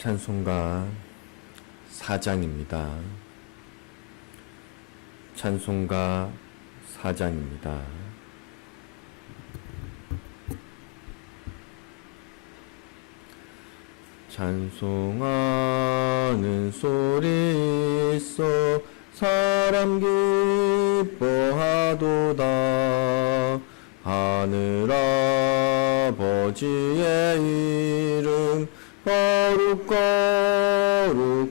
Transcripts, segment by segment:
찬송가 4장입니다. 찬송가 4장입니다. 찬송하는 소리 있어 사람 기뻐하도다. 하늘 아버지의 이름 거룩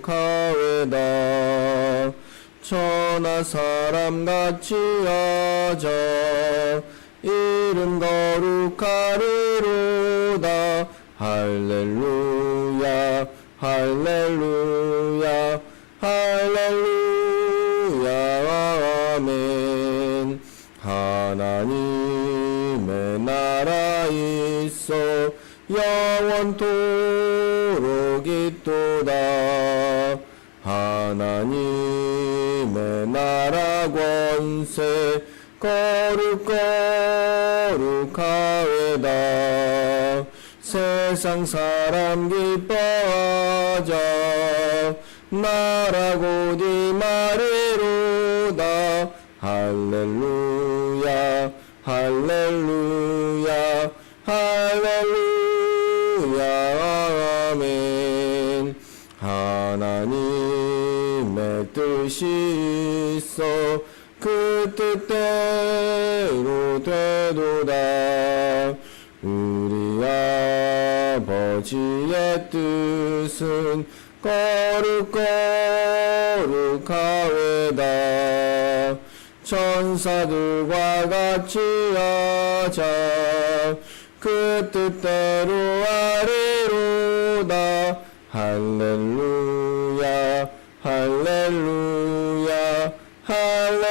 거룩하외다. 천하 사람같이 하자. 이름 거룩하리로다. 할렐루야 할렐루야 할렐루야 아멘. 하나님의 나라 있어 영원토록 있도다. 하나님의 나라 권세 거룩 거룩하외다. 세상 사람 기뻐하자. 나라 곧 임하리로다. 할렐루야 할렐루야 할렐루야 아멘. 하나님의 뜻이 있어 그 뜻대로 되도다. 우리 아버지의 뜻은 거룩 거룩하외다. 천사들과 같이 하자. 그 뜻대로 하리로다. 할렐루야 할렐루야 할렐루야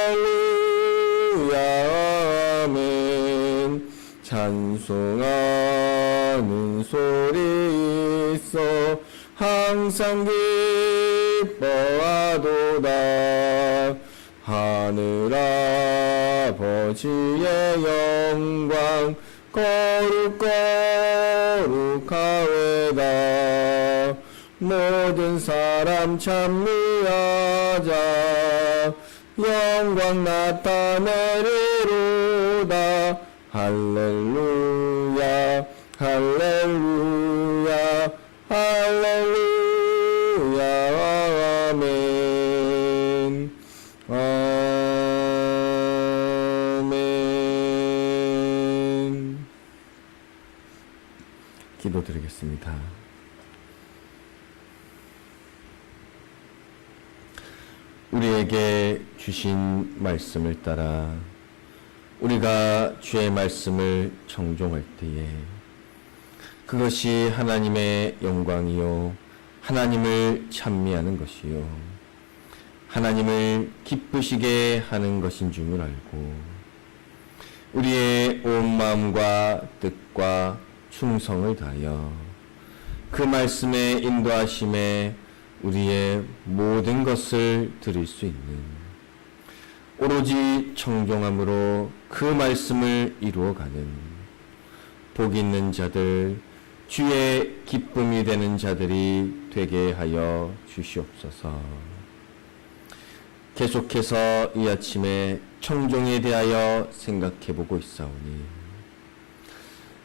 아멘. 찬송하는 소리 있어 항상 기뻐하도다. 하늘 아버지의 영광 거룩 거룩하외다. 모든 사람 찬미하자. 영광 나타내리로다. 할렐루야 할렐루야 할렐루야 아멘 아멘. 기도드리겠습니다. 우리에게 주신 말씀을 따라 우리가 주의 말씀을 청종할 때에 그것이 하나님의 영광이요 하나님을 찬미하는 것이요 하나님을 기쁘시게 하는 것인 줄 알고 우리의 온 마음과 뜻과 충성을 다하여 그 말씀의 인도하심에 우리의 모든 것을 드릴 수 있는 오로지 청종함으로 그 말씀을 이루어가는 복 있는 자들, 주의 기쁨이 되는 자들이 되게 하여 주시옵소서. 계속해서 이 아침에 청종에 대하여 생각해 보고 있사오니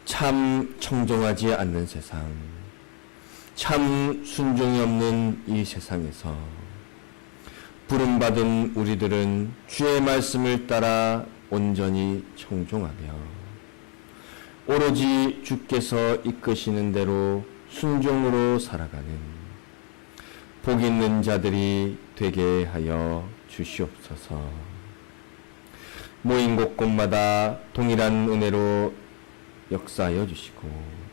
참 청종하지 않는 세상, 참 순종이 없는 이 세상에서 부름받은 우리들은 주의 말씀을 따라 온전히 청종하며 오로지 주께서 이끄시는 대로 순종으로 살아가는 복 있는 자들이 되게 하여 주시옵소서. 모인 곳곳마다 동일한 은혜로 역사하여 주시고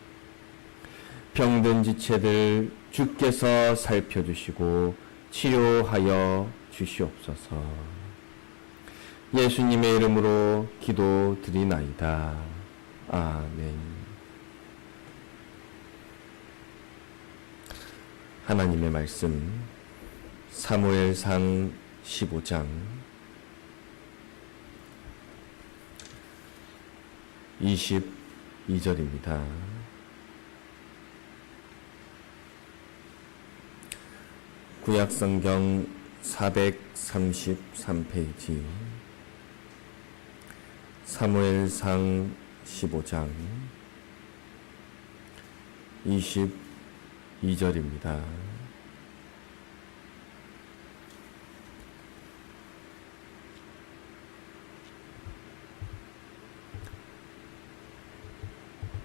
병든 지체들 주께서 살펴주시고 치료하여 주시옵소서. 예수님의 이름으로 기도드리나이다. 아멘. 하나님의 말씀 사무엘상 15장 22절입니다. 구약성경 433페이지 사무엘상 15장 22절입니다.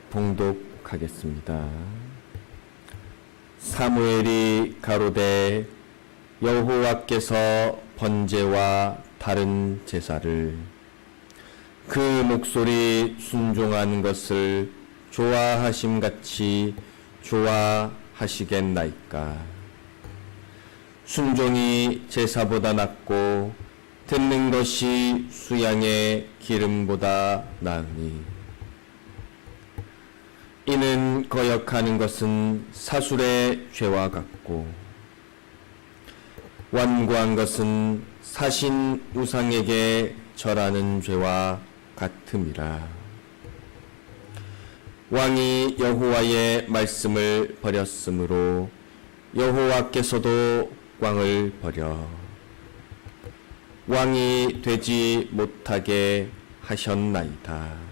봉독하겠습니다. 사무엘이 가로되 여호와께서 번제와 다른 제사를 그 목소리 순종한 것을 좋아하심같이 좋아하시겠나이까. 순종이 제사보다 낫고 듣는 것이 수양의 기름보다 나으니 이는 거역하는 것은 사술의 죄와 같고 완고한 것은 사신 우상에게 절하는 죄와 같음이라. 왕이 여호와의 말씀을 버렸으므로 여호와께서도 왕을 버려 왕이 되지 못하게 하셨나이다.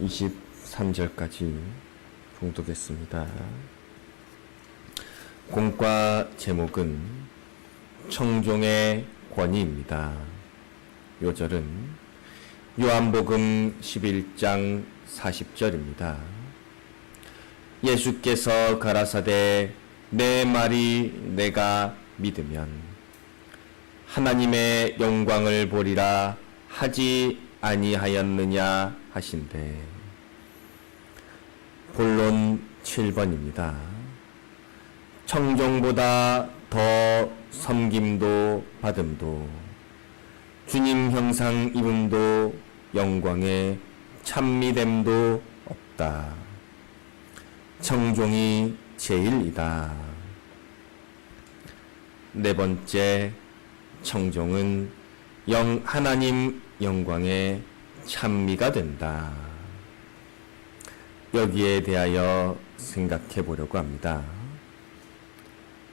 23절까지 봉독했습니다. 공과 제목은 청종의 권위입니다. 요절은 요한복음 11장 40절입니다. 예수께서 가라사대 내 말이 내가 믿으면 하나님의 영광을 보리라 하지 아니하였느냐 하신대. 본론 7번입니다. 청종보다 더 섬김도 받음도 주님 형상 입음도 영광에 찬미됨도 없다. 청종이 제일이다. 네 번째, 청종은 하나님 영광에 찬미가 된다. 여기에 대하여 생각해 보려고 합니다.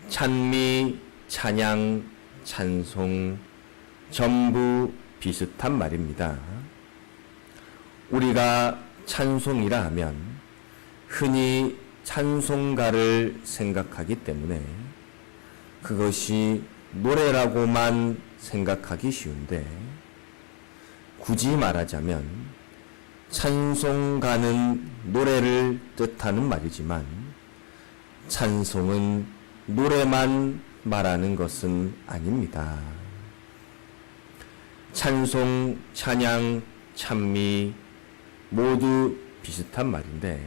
찬미, 찬양, 찬송 전부 비슷한 말입니다. 우리가 찬송이라 하면 흔히 찬송가를 생각하기 때문에 그것이 노래라고만 생각하기 쉬운데, 굳이 말하자면 찬송가는 노래를 뜻하는 말이지만 찬송은 노래만 말하는 것은 아닙니다. 찬송, 찬양, 찬미 모두 비슷한 말인데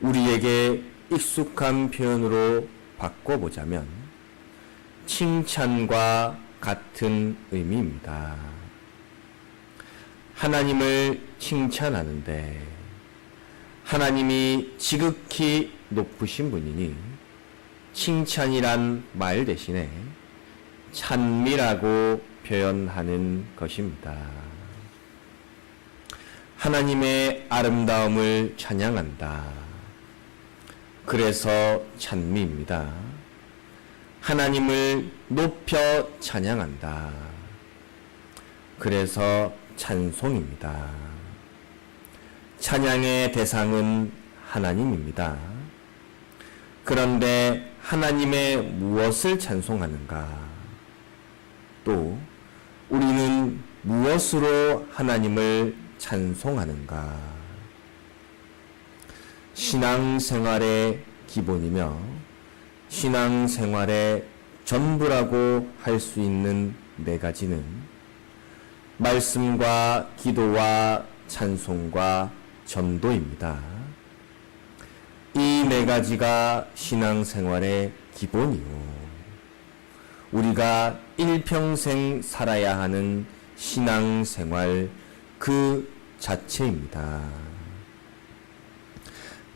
우리에게 익숙한 표현으로 바꿔보자면 칭찬과 같은 의미입니다. 하나님을 칭찬하는데 하나님이 지극히 높으신 분이니 칭찬이란 말 대신에 찬미라고 표현하는 것입니다. 하나님의 아름다움을 찬양한다. 그래서 찬미입니다. 하나님을 높여 찬양한다. 그래서 찬송입니다. 찬양의 대상은 하나님입니다. 그런데 하나님의 무엇을 찬송하는가? 또 우리는 무엇으로 하나님을 찬송하는가? 신앙생활의 기본이며 신앙생활의 전부라고 할 수 있는 네 가지는 말씀과 기도와 찬송과 전도입니다. 이 네 가지가 신앙생활의 기본이요, 우리가 일평생 살아야 하는 신앙생활 그 자체입니다.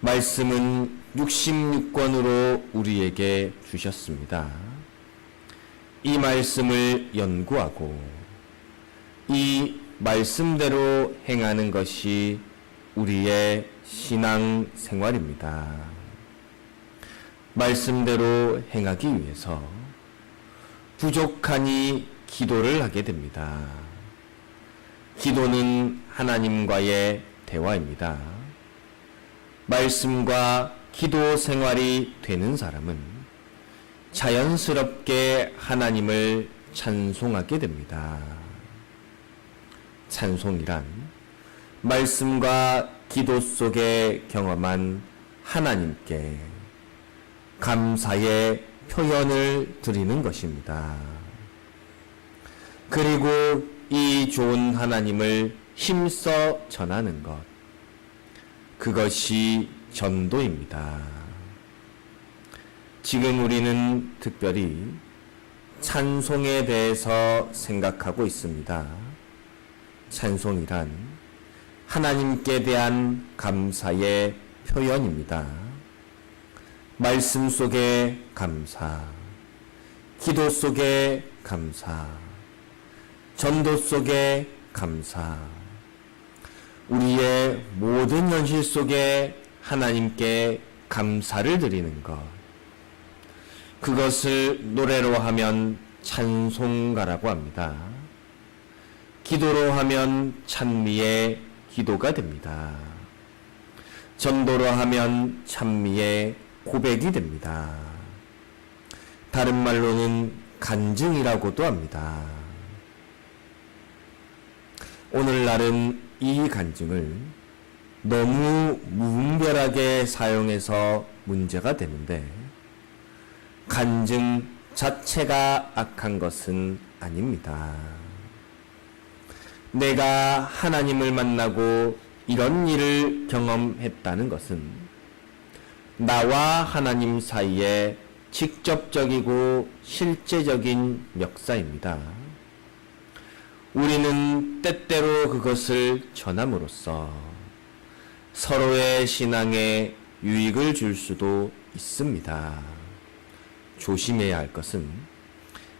말씀은 66권으로 우리에게 주셨습니다. 이 말씀을 연구하고 이 말씀대로 행하는 것이 우리의 신앙생활입니다. 말씀대로 행하기 위해서 부족하니 기도를 하게 됩니다. 기도는 하나님과의 대화입니다. 말씀과 기도 생활이 되는 사람은 자연스럽게 하나님을 찬송하게 됩니다. 찬송이란 말씀과 기도 속에 경험한 하나님께 감사의 표현을 드리는 것입니다. 그리고 이 좋은 하나님을 힘써 전하는 것, 그것이 전도입니다. 지금 우리는 특별히 찬송에 대해서 생각하고 있습니다. 찬송이란 하나님께 대한 감사의 표현입니다. 말씀 속의 감사, 기도 속의 감사, 전도 속의 감사, 우리의 모든 현실 속에 하나님께 감사를 드리는 것, 그것을 노래로 하면 찬송가라고 합니다. 기도로 하면 찬미의 기도가 됩니다. 전도로 하면 찬미의 고백이 됩니다. 다른 말로는 간증이라고도 합니다. 오늘날은 이 간증을 너무 무분별하게 사용해서 문제가 되는데, 간증 자체가 악한 것은 아닙니다. 내가 하나님을 만나고 이런 일을 경험했다는 것은 나와 하나님 사이에 직접적이고 실제적인 역사입니다. 우리는 때때로 그것을 전함으로써 서로의 신앙에 유익을 줄 수도 있습니다. 조심해야 할 것은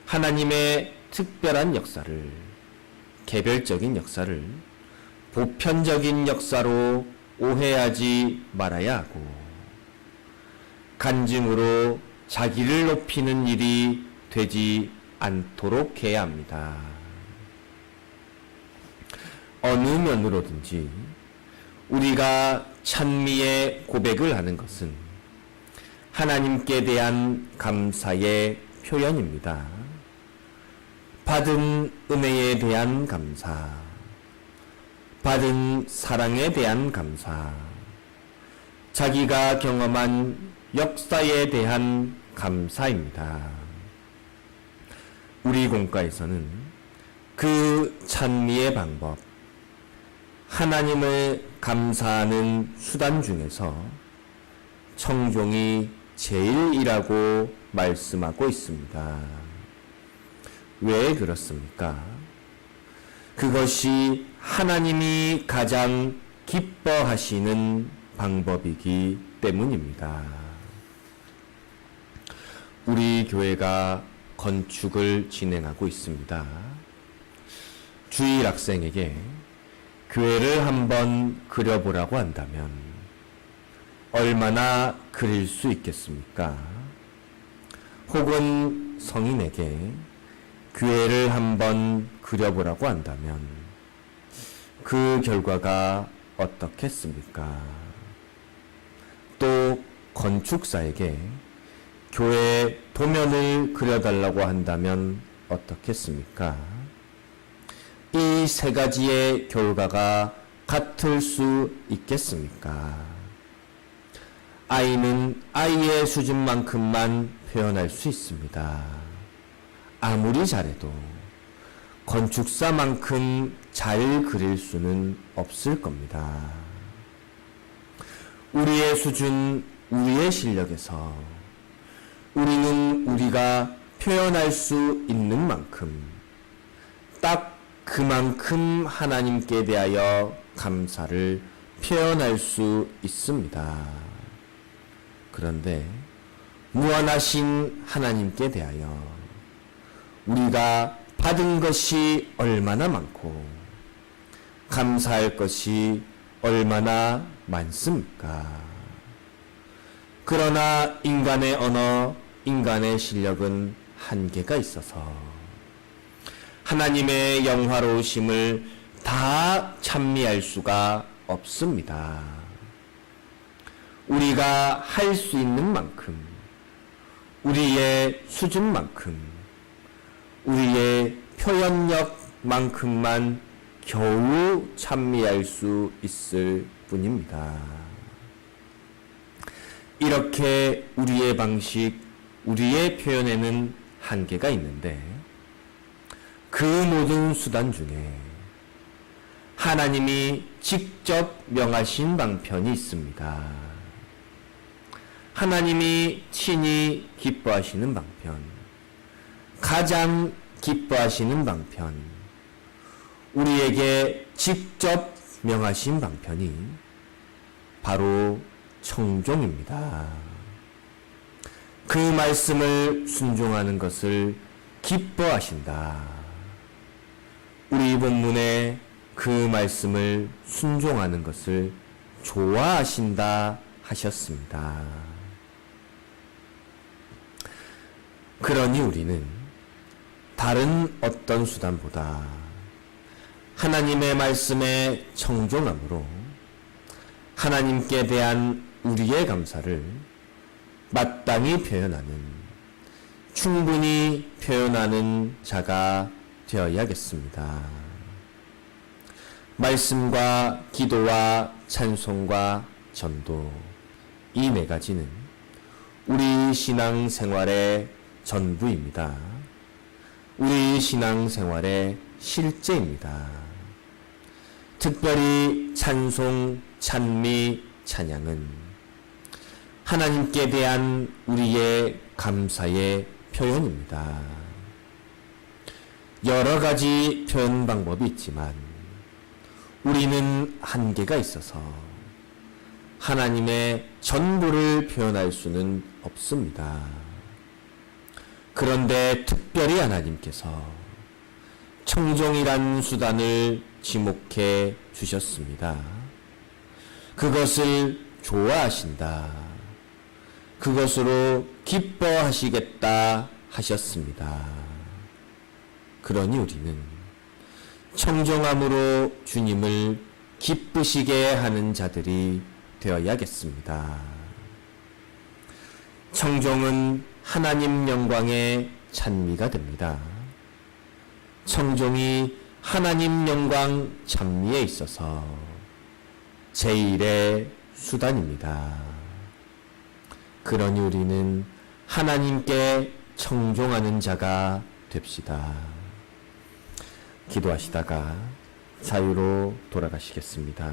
하나님의 특별한 역사를, 개별적인 역사를 보편적인 역사로 오해하지 말아야 하고, 간증으로 자기를 높이는 일이 되지 않도록 해야 합니다. 어느 면으로든지 우리가 찬미의 고백을 하는 것은 하나님께 대한 감사의 표현입니다. 받은 은혜에 대한 감사, 받은 사랑에 대한 감사, 자기가 경험한 역사에 대한 감사입니다. 우리 공과에서는 그 찬미의 방법, 하나님을 감사하는 수단 중에서 청종이 제일이라고 말씀하고 있습니다. 왜 그렇습니까? 그것이 하나님이 가장 기뻐하시는 방법이기 때문입니다. 우리 교회가 건축을 진행하고 있습니다. 주일 학생에게 교회를 한번 그려보라고 한다면 얼마나 그릴 수 있겠습니까? 혹은 성인에게 교회를 한번 그려보라고 한다면 그 결과가 어떻겠습니까? 또 건축사에게 교회 도면을 그려달라고 한다면 어떻겠습니까? 이 세 가지의 결과가 같을 수 있겠습니까? 아이는 아이의 수준만큼만 표현할 수 있습니다. 아무리 잘해도 건축사만큼 잘 그릴 수는 없을 겁니다. 우리의 수준, 우리의 실력에서 우리는 우리가 표현할 수 있는 만큼 딱 그만큼 하나님께 대하여 감사를 표현할 수 있습니다. 그런데 무한하신 하나님께 대하여 우리가 받은 것이 얼마나 많고 감사할 것이 얼마나 많습니까? 그러나 인간의 언어, 인간의 실력은 한계가 있어서 하나님의 영화로우심을 다 찬미할 수가 없습니다. 우리가 할 수 있는 만큼, 우리의 수준만큼, 우리의 표현력만큼만 겨우 찬미할 수 있을 뿐입니다. 이렇게 우리의 방식, 우리의 표현에는 한계가 있는데 그 모든 수단 중에 하나님이 직접 명하신 방편이 있습니다. 하나님이 친히 기뻐하시는 방편, 가장 기뻐하시는 방편, 우리에게 직접 명하신 방편이 바로 청종입니다. 그 말씀을 순종하는 것을 기뻐하신다. 우리 본문에 그 말씀을 순종하는 것을 좋아하신다 하셨습니다. 그러니 우리는 다른 어떤 수단보다 하나님의 말씀에 청종함으로 하나님께 대한 우리의 감사를 마땅히 표현하는, 충분히 표현하는 자가 되어야겠습니다. 말씀과 기도와 찬송과 전도, 이 네 가지는 우리 신앙생활의 전부입니다. 우리 신앙생활의 실제입니다. 특별히 찬송, 찬미, 찬양은 하나님께 대한 우리의 감사의 표현입니다. 여러 가지 표현 방법이 있지만 우리는 한계가 있어서 하나님의 전부를 표현할 수는 없습니다. 그런데 특별히 하나님께서 청종이란 수단을 지목해 주셨습니다. 그것을 좋아하신다. 그것으로 기뻐하시겠다 하셨습니다. 그러니 우리는 청종함으로 주님을 기쁘시게 하는 자들이 되어야겠습니다. 청종은 하나님 영광의 찬미가 됩니다. 청종이 하나님 영광 찬미에 있어서 제1의 수단입니다. 그러니 우리는 하나님께 청종하는 자가 됩시다. 기도하시다가 자유로 돌아가시겠습니다.